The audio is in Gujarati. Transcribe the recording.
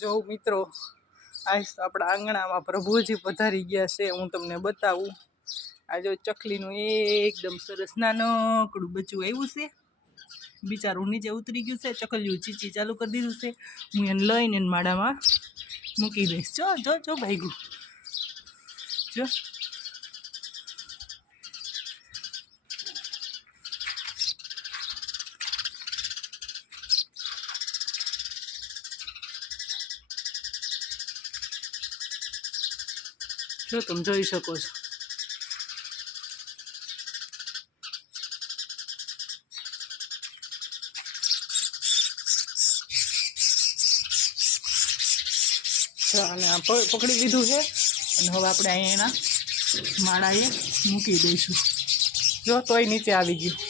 જો મિત્રો આજ તો આપણા આંગણામાં પ્રભુજી પધારી ગયા છે. હું તમને બતાવું. આ જો ચકલીનું એકદમ સરસ નાનકડું બચ્ચું આવ્યું છે. બિચારું નીચે ઉતરી ગયું છે. ચકલિયું ચીચી ચાલુ કરી દીધું છે. હું એને લઈને માળામાં મૂકી દઈશ. જો જો જો ભાઈગું જો. જો તમે જોઈ શકો છો. અને આ પકડી લીધું છે અને હવે આપણે અહીંયા એના માળાએ મૂકી દઈશું. જો તોય નીચે આવી ગયું.